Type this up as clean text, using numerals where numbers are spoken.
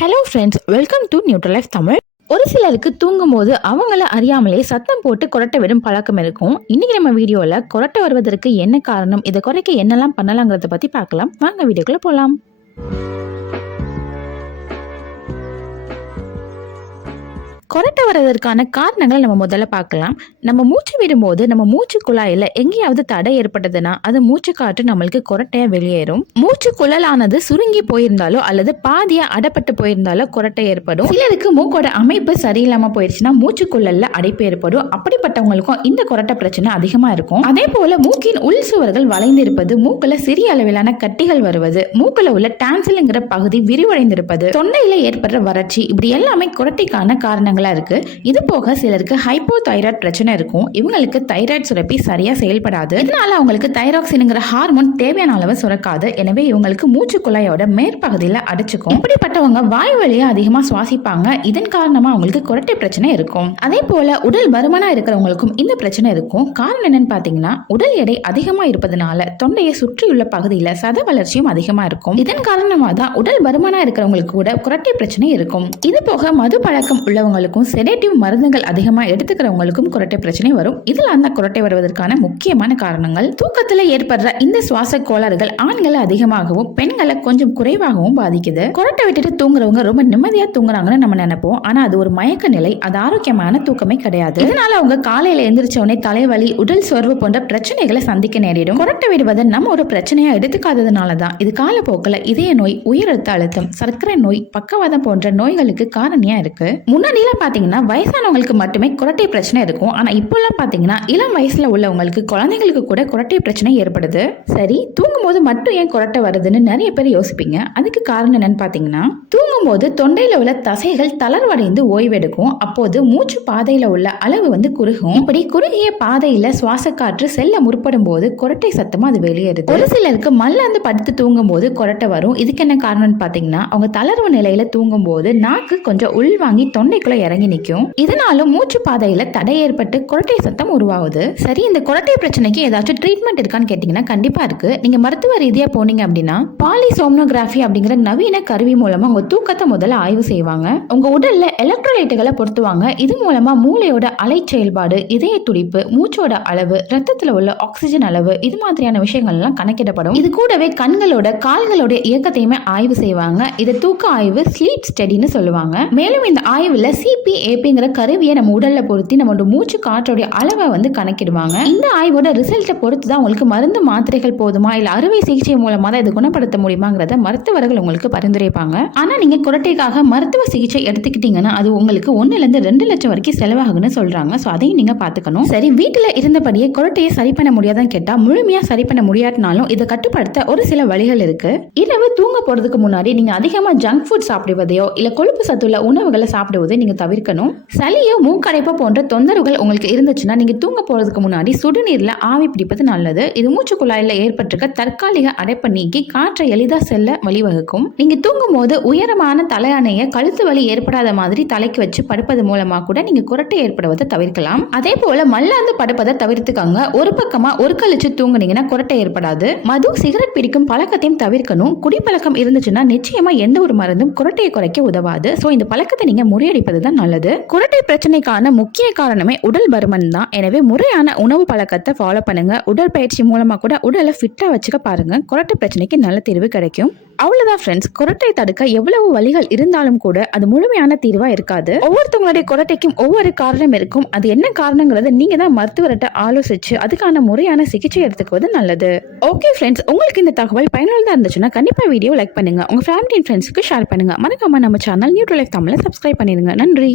Hello friends, welcome to neutral life Tamil. ஒரு சிலருக்கு தூங்கும் போது அவங்கள அறியாமலே சத்தம் போட்டு கொரட்டை விடும் பழக்கம் இருக்கும். இன்னைக்கு நம்ம வீடியோவில் கொரட்டை வருவதற்கு என்ன காரணம், இதை குறைக்க என்னெல்லாம் பண்ணலாங்கிறத பற்றி பார்க்கலாம். வாங்க வீடியோக்குள்ளே போகலாம். கொரட்டை வர்றதற்கான காரணங்களை நம்ம முதல்ல பார்க்கலாம். நம்ம மூச்சு விடும்போது நம்ம மூச்சு குழாயில் எங்கேயாவது தடை ஏற்பட்டதுன்னா அது மூச்சு காற்று நம்மளுக்கு கொரட்டையா வெளியேறும். மூச்சு குழலானது சுருங்கி போயிருந்தாலோ அல்லது பாதியா அடப்பட்டு போயிருந்தாலோ கொரட்டை ஏற்படும். சிலருக்கு மூக்கோட அமைப்பு சரியில்லாம போயிடுச்சுன்னா மூச்சு குழல்ல அடைப்பு ஏற்படும். அப்படிப்பட்டவங்களுக்கும் இந்த கொரட்டை பிரச்சனை அதிகமா இருக்கும். அதே போல மூக்கின் உள் சுவர்கள் வளைந்திருப்பது, மூக்குல சிறிய அளவிலான கட்டிகள் வருவது, மூக்குல உள்ள டான்சில்ங்கிற பகுதி விரிவடைந்திருப்பது, தொண்டையில ஏற்படுற வறட்சி, இப்படி எல்லாமே கொரட்டைக்கான காரணங்கள் இருக்கு. இது போக சிலருக்கு ஹைப்போதைராய்டு பிரச்சனை இருக்கும். இவங்களுக்கு தைராய்டு சுரப்பி சரியா செயல்படாது. இதனால அவங்களுக்கு தைராக்சின்ங்கிற ஹார்மோன் தேவையான அளவு சுரக்காது. எனவே இவங்களுக்கு மூச்சு குழாயோட மேற்பகுதியில அடைச்சுக்கும். இப்படிப்பட்டவங்க வாய் வழியா அதிகமா சுவாசிப்பாங்க. இதன் காரணமா அவங்களுக்கு கொரட்டை பிரச்சனை இருக்கும். அதே போல உடல் பருமனா இருக்கிறவங்களுக்கும் இந்த பிரச்சனை இருக்கும். காரணம் என்னன்னு பாத்தீங்கன்னா, உடல் எடை அதிகமா இருப்பதனால தொண்டையை சுற்றியுள்ள பகுதியில சத வளர்ச்சியும் அதிகமா இருக்கும். இதன் காரணமா தான் உடல் பருமனா இருக்கிறவங்களுக்கு கூட கொரட்டை பிரச்சனை இருக்கும். இது போக மது பழக்கம் உள்ளவங்களுக்கு, செடேட்டிவ் மருந்துகள் அதிகமா எடுத்துக்கிறவங்களுக்கும் கொரட்டை பிரச்சனை வரும். இதுல அந்த கொரட்டை வருவதற்கான முக்கியமான காரணங்கள்: தூக்கத்துல ஏற்படுற இந்த சுவாச கோளாறுகள் ஆண்களை அதிகமாகவும் பெண்களை கொஞ்சம் குறைவாகவும் பாதிக்குது. கொரட்டை விட்டுட்டு தூங்குறவங்க ரொம்ப நிம்மதியா தூங்குறாங்கன்னு நம்ம நினைப்போம். ஆனா அது ஒரு மயக்க நிலை, அது ஆரோக்கியமான தூக்கமே கிடையாது. இதனால அவங்க காலையில எந்திரிச்ச உடனே தலைவலி, உடல் சோர்வு போன்ற பிரச்சனைகளை சந்திக்க நேரிடும். கொரட்டை விடுவதை நம்ம ஒரு பிரச்சனையா எடுத்துக்காததுனாலதான் இது காலப்போக்கில் இதய நோய், உயர் ரத்த அழுத்தம், சர்க்கரை நோய், பக்கவாதம் போன்ற நோய்களுக்கு காரணியா இருக்கு. முன்னாடியில பாத்தீங்கன்னா வயசானவங்களுக்கு மட்டுமே கொரட்டை பிரச்சனை இருக்கும். ஆனா இப்பெல்லாம் பாத்தீங்கன்னா இளம் வயசுல உள்ளவங்களுக்கு, குழந்தைங்களுக்கு கூட கொரட்டை பிரச்சனை ஏற்படுது. சரி, தூங்கும் போது மட்டும் ஏன் கொரட்டை வருதுன்னு நிறைய பேர் யோசிப்பீங்க. அதுக்கு காரணம் என்னன்னு பாத்தீங்கன்னா, தூங்கும் போது தொண்டையில உள்ள தசைகள் தளர்வடைந்து ஓய்வெடுக்கும். அப்போது மூச்சு பாதையில உள்ள அளவு குறுகும். இப்படி குறுகிய பாதையில சுவாச காற்று செல்ல முற்படும் போது கொரட்டை சத்தமா அது வெளியேறுது. ஒரு சிலருக்கு மல்லாந்து படுத்து தூங்கும் போது கொரட்டை வரும். இதுக்கு என்ன காரணம்னு பாத்தீங்கன்னா, அவங்க தளர்வு நிலையில தூங்கும் போது நாக்கு கொஞ்சம் உள்வாங்கி தொண்டைக்குள்ள இறங்கி நிற்கும். இதனாலும் மூச்சு பாதையில தடை ஏற்பட்டு கொரட்டை சத்தம் உருவாகுது. சரி, இந்த கொரட்டை பிரச்சனைக்கு ஏதாச்சும் ட்ரீட்மெண்ட் இருக்கான்னு கேட்டீங்கன்னா கண்டிப்பா இருக்கு. நீங்க மருத்துவ ரீதியா போனீங்க அப்படின்னா பாலிசோம்னோகிராஃபி அப்படிங்கிற நவீன கருவி மூலமா உங்க தூக்கத்தை முதல்ல ஆய்வு செய்வாங்க. உங்க உடல்ல எலக்ட்ரோலைட்டுகளை பொருத்துவாங்க. இது மூலமா மூளையோட அலை செயல்பாடு, இதய துடிப்பு, மூச்சோட அளவு, ரத்தத்துல உள்ள ஆக்சிஜன் அளவு, இது மாதிரியான விஷயங்கள் எல்லாம் கணக்கிடப்படும். இது கூடவே கண்களோட, கால்களோட இயக்கத்தையுமே ஆய்வு செய்வாங்க. இதை தூக்க ஆய்வு, ஸ்லீப் ஸ்டடின்னு சொல்லுவாங்க. மேலும் இந்த ஆய்வுல CPAPங்கிற கருவியை நம்ம உடல்ல பொருத்தி நம்மளோட மூச்சு காற்றோட அளவை கணக்கிடுவாங்க. இந்த ஆய்வோட ரிசல்ட்டை பொறுத்து தான் உங்களுக்கு மருந்து மாத்திரைகள் போதுமா இல்ல அறுவை சிகிச்சை மூலமா தான் இதை குணப்படுத்த முடியுமாங்கிறத மருத்துவர்கள் உங்களுக்கு பரிந்துரைப்பாங்க. ஆனா நீங்க கொரட்டைக்காக மருத்துவ சிகிச்சை எடுத்துக்கிட்டீங்கன்னா அது உங்களுக்கு 1-2 லட்சம் வரைக்கும் செலவாகுன்னு சொல்றாங்க. ஸோ அதையும் நீங்க பாத்துக்கணும். சரி, வீட்டுல இருந்தபடியே கொரட்டையை சரி பண்ண முடியாதான்னு கேட்டா, முழுமையா சரி பண்ண முடியாட்டினாலும் இதை கட்டுப்படுத்த ஒரு சில வழிகள் இருக்கு. இரவு தூங்க போறதுக்கு முன்னாடி நீங்க அதிகமா ஜங்க் ஃபுட் சாப்பிடுவதையோ இல்ல கொழுப்பு சத்துள்ள உணவுகளை சாப்பிடுவதை நீங்க தவிர்க்கணும். சளியோ மூக்கடைப்போ போன்ற தொந்தரவுகள் உங்களுக்கு இருந்துச்சுன்னா நீங்க தூங்க போறதுக்கு முன்னாடி சுடுநீர்ல ஆவி பிடிப்பது நல்லது. இது மூச்சு குழாயில ஏற்பட்டிருக்க தற்காலிக அடைப்பை நீக்கி காற்றை எளிதா செல்ல வழிவகுக்கும். நீங்க தூங்கும் போது உயரமான தலையணையை கழுத்து வலி ஏற்படாத மாதிரி தலைக்கு வச்சு படுப்பது மூலமா கூட நீங்க கொரட்டை ஏற்படுவதை தவிர்க்கலாம். அதே போல மல்லாந்து படுப்பதை தவிர்த்துக்காங்க. ஒரு பக்கமா ஒரு கழிச்சு தூங்குனீங்கன்னா கொரட்டை ஏற்படாது. மது, சிகரெட் பிடிக்கும் பழக்கத்தையும் தவிர்க்கணும். குடிப்பழக்கம் இருந்துச்சுன்னா நிச்சயமா எந்த ஒரு மருந்தும் கொரட்டையை குறைக்க உதவாது. சோ இந்த பழக்கத்தை நீங்க முறியடிப்பது தான் நல்லது. கொரட்டை பிரச்சனைக்கான முக்கிய காரணமே உடல் பருமன் தான். எனவே முறையான உணவு பழக்கத்தை ஃபாலோ பண்ணுங்க. உடற்பயிற்சி மூலமா கூட உடலை ஃபிட்டா வச்சுக்க பாருங்க. கொரட்டை பிரச்சனைக்கு நல்ல தீர்வு கிடைக்கும். அவ்வளவுதான் ஃப்ரெண்ட்ஸ். கொரட்டை தடுக்க எவ்வளவு வழிகள் இருந்தாலும் கூட அது முழுமையான தீர்வா இருக்காது. ஒவ்வொருத்தவங்களுடைய கொரட்டைக்கும் ஒவ்வொரு காரணம் இருக்கும். அது என்ன காரணங்கிறத நீங்க தான் மருத்துவர்கிட்ட ஆலோசிச்சு அதுக்கான முறையான சிகிச்சை எடுத்துக்குவது நல்லது. ஓகே ஃப்ரெண்ட்ஸ், உங்களுக்கு இந்த தகவல் பயனுள்ளதா இருந்துச்சுன்னா கண்டிப்பா வீடியோ லைக் பண்ணுங்க. உங்க ஃபேமிலி அண்ட் ஃப்ரெண்ட்ஸ்க்கு ஷேர் பண்ணுங்க. மறக்காம நம்ம சேனல் நியூட்ரல் லைஃப் தமிழை சப்ஸ்கிரைப் பண்ணிருங்க. நன்றி.